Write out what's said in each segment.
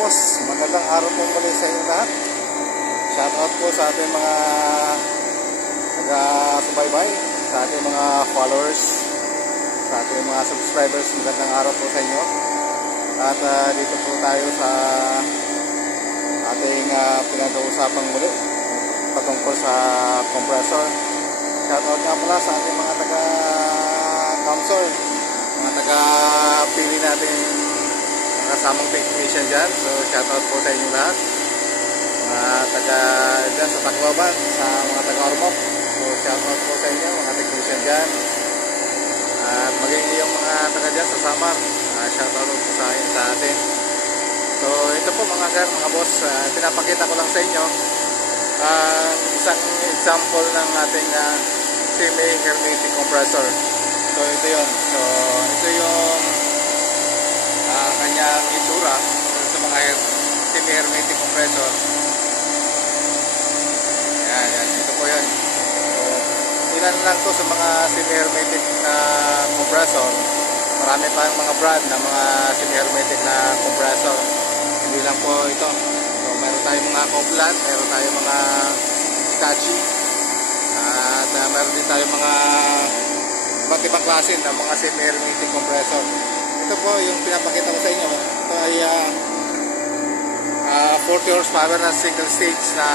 boss, magandang araw po muli sa inyo lahat. Shoutout po sa ating mga taga-subaybay, sa ating mga followers, sa ating mga subscribers. Magandang araw po sa inyo. At dito po tayo sa ating pinag-uusapang muli patungkol sa compressor. Shoutout nga pala sa ating mga taga-Comsor, mga taga-pili natin kasamang technician dyan. So shoutout po sa inyo lahat, mga taga dyan sa Tacloban, sa mga taga-Ormoc. So shoutout po sa inyo mga technician dyan, at maging yung mga taga dyan sa Samar, shoutout po sa atin. So ito po mga sir, mga boss, pinapakita ko lang sa inyo isang example ng ating semi-hermetic compressor. So ito yun. So ito yung kanyang itsura sa mga semi-hermetic compressor. Yan, ito po yan. So ilan lang to sa mga semi-hermetic na compressor. Marami pa yung mga brand na mga semi-hermetic na compressor. Hindi lang po ito. So meron tayong mga Copeland, meron tayong mga Hitachi, at meron din tayong mga iba't ibang klase ng mga semi-hermetic compressor. Ito po yung pinapakita ko sa inyo. Ito ay 40 horsepower na single stage na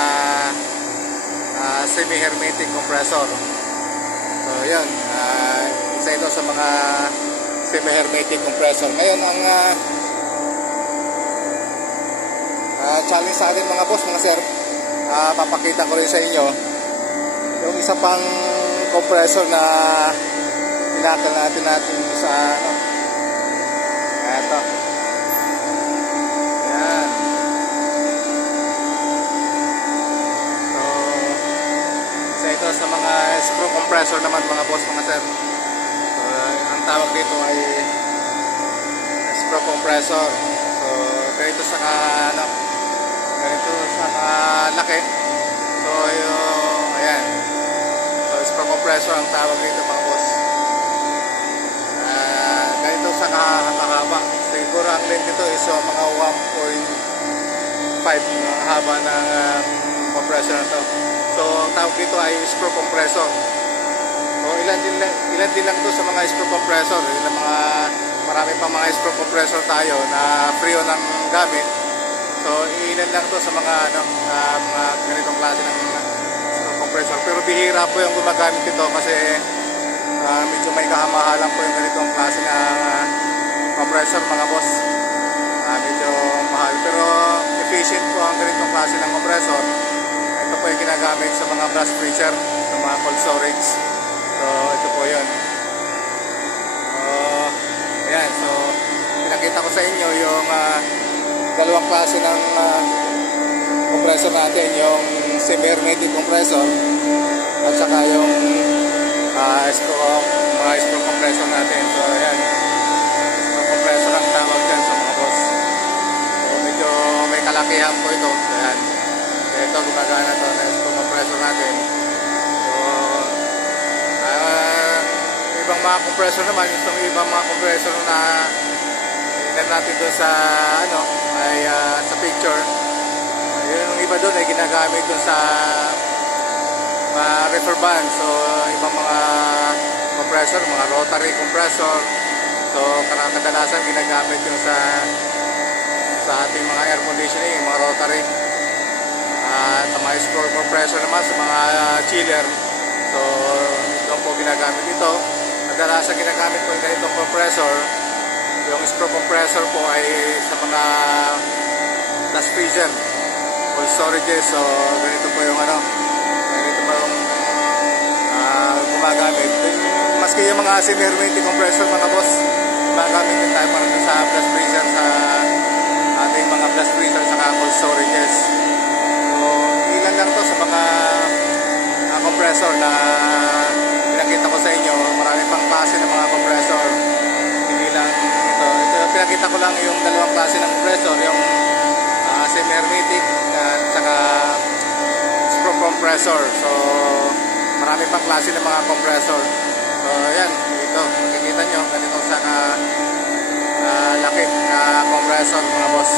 semi-hermetic compressor. So yan, isa ito sa mga semi-hermetic compressor. Ngayon ang challenge sa atin mga boss, mga sir, papakita ko rin sa inyo yung isa pang compressor na tinakal natin sa eto. Yan. So isa ito sa mga screw compressor naman mga boss, mga sir. So ang tawag dito ay screw compressor. So ganito sa ganito sa laki. So ayan. So screw compressor ang tawag dito mga boss. Ganito sa kahaba. Siguro ang length nito is mga 1.5 ang haba ng compressor na to. So ang tawag dito ay screw compressor. So ilan din lang to sa mga screw compressor. Marami pa mga screw compressor tayo na free ng gamit. So ilan lang to sa mga mga ganitong klase ng screw compressor. Pero bihira po yung gumagamit ito kasi medyo may kahamahalan po yung ganitong klase na compressor mga boss. Medyo mahal pero efficient po ang ganitong klase ng compressor. Ito po yung ginagamit sa mga blast freezer, sa mga cold storage. So ito po yun. Ayan, so pinakita ko sa inyo yung dalawang klase ng compressor natin, yung semi-hermetic compressor at saka yung mga screw compressor natin. So ayan, screw compressor ang tawag dyan sa mga boss. So medyo may kalakihan po ito. So ayan, ito gumagana ito na screw compressor natin. So ibang mga compressor naman, itong ibang mga compressor na inan natin doon sa ay sa picture, yung iba doon ay ginagamit doon sa reefer van. So ibang mga compressor, mga rotary compressor. So kadalasan ginagamit yung sa ating mga air conditioning, mga rotary. Sa mga screw compressor naman sa mga chiller. So doon po ginagamit ito. Kadalasan ginagamit po yung ganitong compressor. Yung screw compressor po ay sa mga blast freezer, cold storages. So ganito po yung ganito po yung gumagamit. Maski yung mga semi-hermetic compressor mga boss, gumagamit din tayo para sa blast freezer, sa ating mga blast freezer sa cold storages. So ilan lang to sa mga compressor na pinakita ko sa inyo. Marami pang klase ng mga compressor, hindi lang ito. Pinakita ko lang yung dalawang klase ng compressor, yung semi-hermetic at saka screw compressor. So marami pang klase ng mga compressor. So ayan, ito makikita nyo ganito sa laki na compressor mga boss.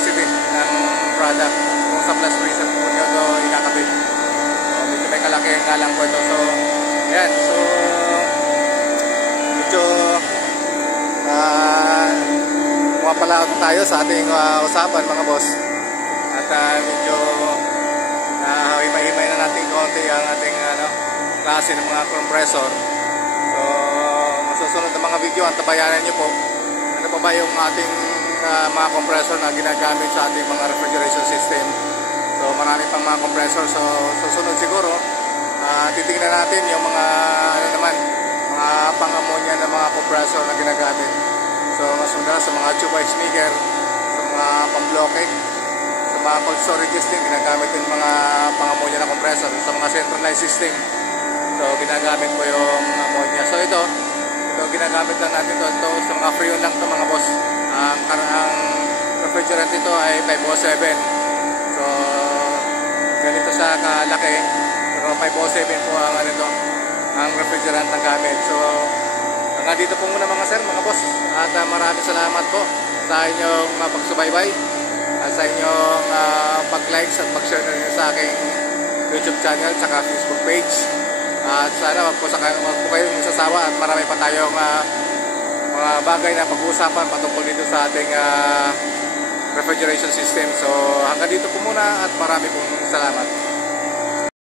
capacity ng product kung sa flash freezer po nyo ito ikakabit. So, medyo may kalaki nga lang po ito. So yan, so medyo pumapalaot tayo sa ating usapan mga boss. At medyo himay-himay na natin konti ang ating klase ng mga compressor. So masusunod na mga video, antabayanan nyo po ano pa ba yung ating mga compressor na ginagamit sa ating mga refrigeration system. So marami pang mga compressor. So susunod siguro titingnan natin yung mga mga pang-ammonia na mga compressor na ginagamit. So mas madalas sa mga tube ice maker, sa mga pang-bloke, sa mga cold storage din ginagamit yung mga pang-ammonia na compressor. Sa mga centralized system, so ginagamit po yung ammonia. So ito ginagamit lang natin ito sa mga freon lang ito mga boss. Ang refrigerant ito ay 507. So ganito sa kalaki, pero 507 po ang refrigerant na gamit. So hanggang dito po muna mga sir, mga boss, at maraming salamat po sa inyong pagsubaybay at sa inyong pag-likes at pag-share na rin sa aking YouTube channel at Facebook page. At sana wag po kayong magsasawa at marami pa tayong mga bagay na pag-uusapan patungkol dito sa ating refrigeration system. So hanggang dito po muna at marami pong salamat.